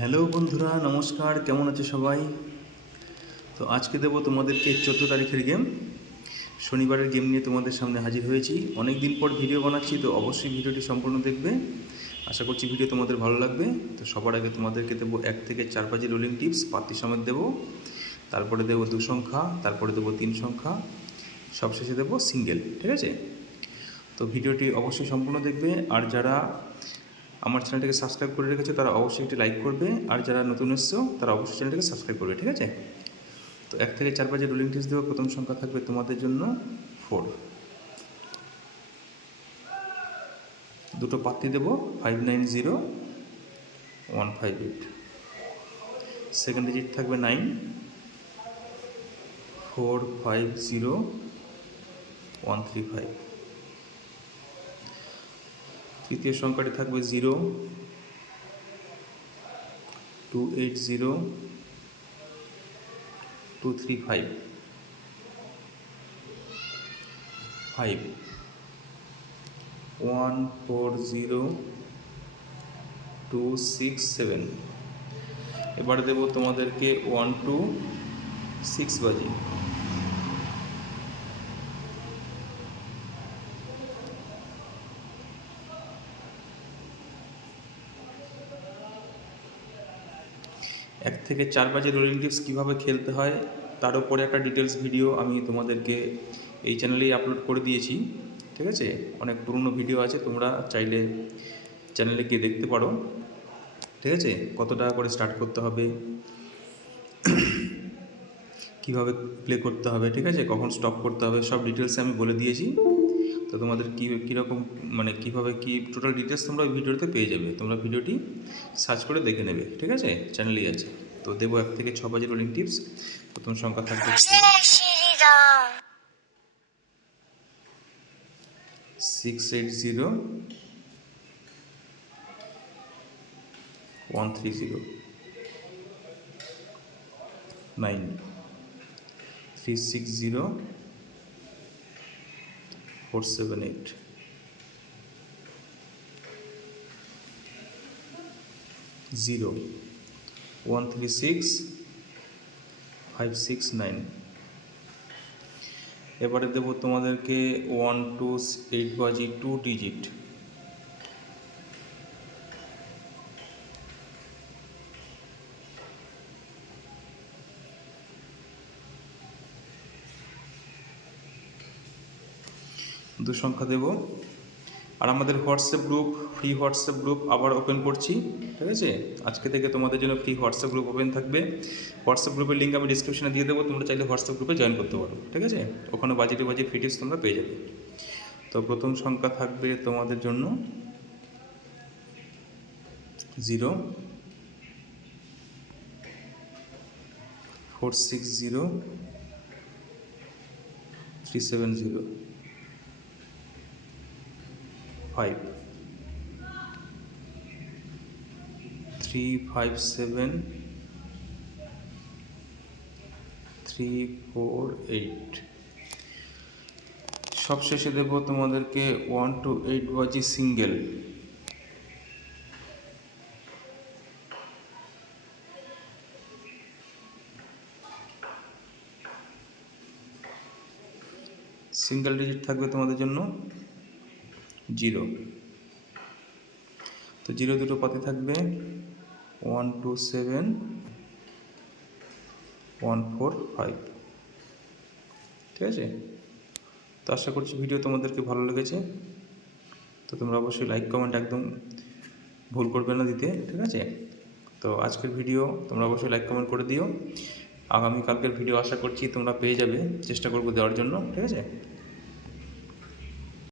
Hello বন্ধুরা, নমস্কার। কেমন আছে সবাই? তো আজকে দেবো তোমাদেরকে 14 তারিখের গেম। শনিবারের গেম নিয়ে তোমাদের সামনে হাজির হয়েছি। অনেক দিন পর ভিডিও বানাচ্ছি, তো অবশ্যই ভিডিওটি সম্পূর্ণ দেখবে। আশা করছি ভিডিও তোমাদের ভালো লাগবে। তো সবার আগে তোমাদেরকে দেবো 1 থেকে 4 বাজি রোলিং টিপস, পাতি সমেত দেবো। তারপরে দেবো 2 সংখ্যা, তারপরে দেবো 3 সংখ্যা, সবশেষে দেবো সিঙ্গেল। ঠিক আছে? তো ভিডিওটি অবশ্যই সম্পূর্ণ দেখবে। আর যারা আমার চ্যানেলটাকে সাবস্ক্রাইব করে রেখেছো তারা অবশ্যই একটি লাইক করবে, আর যারা নতুন এসছো তারা অবশ্যই চ্যানেলটাকে সাবস্ক্রাইব করবে। ঠিক আছে? তো 1 থেকে 4 বাজে রোলিং টিপস দেবো। প্রথম সংখ্যা থাকবে তোমাদের জন্য 4। দুটো পাত্তি দেবো 590158। সেকেন্ড ডিজিট থাকবে 9, 450135। তৃতীয় সংখ্যাটি থাকবে 0, 280235। 5, 140267। এবারে দেবো তোমাদেরকে 1 to 6 বাজি। এক থেকে 4 বাজে রোলিং টিপস কীভাবে খেলতে হয় তার উপরে একটা ডিটেলস ভিডিও আমি তোমাদেরকে এই চ্যানেলেই আপলোড করে দিয়েছি। ঠিক আছে? অনেক পুরনো ভিডিও আছে, তোমরা চাইলে চ্যানেলে গিয়ে দেখতে পারো। ঠিক আছে? কত টাকা করে স্টার্ট করতে হবে, কীভাবে প্লে করতে হবে, ঠিক আছে, কখন স্টপ করতে হবে, সব ডিটেলস আমি বলে দিয়েছি। তো তোমাদের কীরকম মানে কীভাবে কী টোটাল ডিটেলস তোমরা ওই ভিডিওতে পেয়ে যাবে। তোমরা ভিডিওটি সার্চ করে দেখে নেবে। ঠিক আছে? চ্যানেলেই আছে। তো দেবো 1 থেকে 6 বাজে রোলিং টিপস। প্রথম সংখ্যা থাকবে 680130, 9, 360478, 0, 136569। এবারে দেবো তোমাদেরকে 1 to 8 বাজি 2 ডিজিট। দু সংখ্যা দেব। আর আমাদের WhatsApp group, free WhatsApp group আবার ওপেন করছি। ঠিক আছে? আজকে থেকে তোমাদের জন্য ফ্রি হোয়াটসঅ্যাপ গ্রুপ ওপেন থাকবে। হোয়াটসঅ্যাপ গ্রুপের লিঙ্ক আমি ডিসক্রিপশনে দিয়ে দেবো, তোমরা চাইলে হোয়াটসঅ্যাপ গ্রুপে জয়েন করতে পারো। ঠিক আছে? ওখানে বাজি ফ্রি টিপস তোমরা পেয়ে যাবে। তো প্রথম সংখ্যা থাকবে তোমাদের জন্য 0, 460370, 5, 357348। সবশেষে দেবো তোমাদেরকে 1 to 8 বাজি সিঙ্গেল। সিঙ্গেল ডিজিট থাকবে তোমাদের জন্য 0। তো 0 দুটো পাতে থাকবে 127145। ঠিক আছে? তো আশা করছি ভিডিও তোমাদেরকে ভালো লেগেছে। তো তোমরা অবশ্যই লাইক কমেন্ট একদম ভুল করবে না দিতে। ঠিক আছে? তো আজকের ভিডিও তোমরা অবশ্যই লাইক কমেন্ট করে দিও। আগামীকালকের ভিডিও আশা করছি তোমরা পেয়ে যাবে, চেষ্টা করবো দেওয়ার জন্য। ঠিক আছে?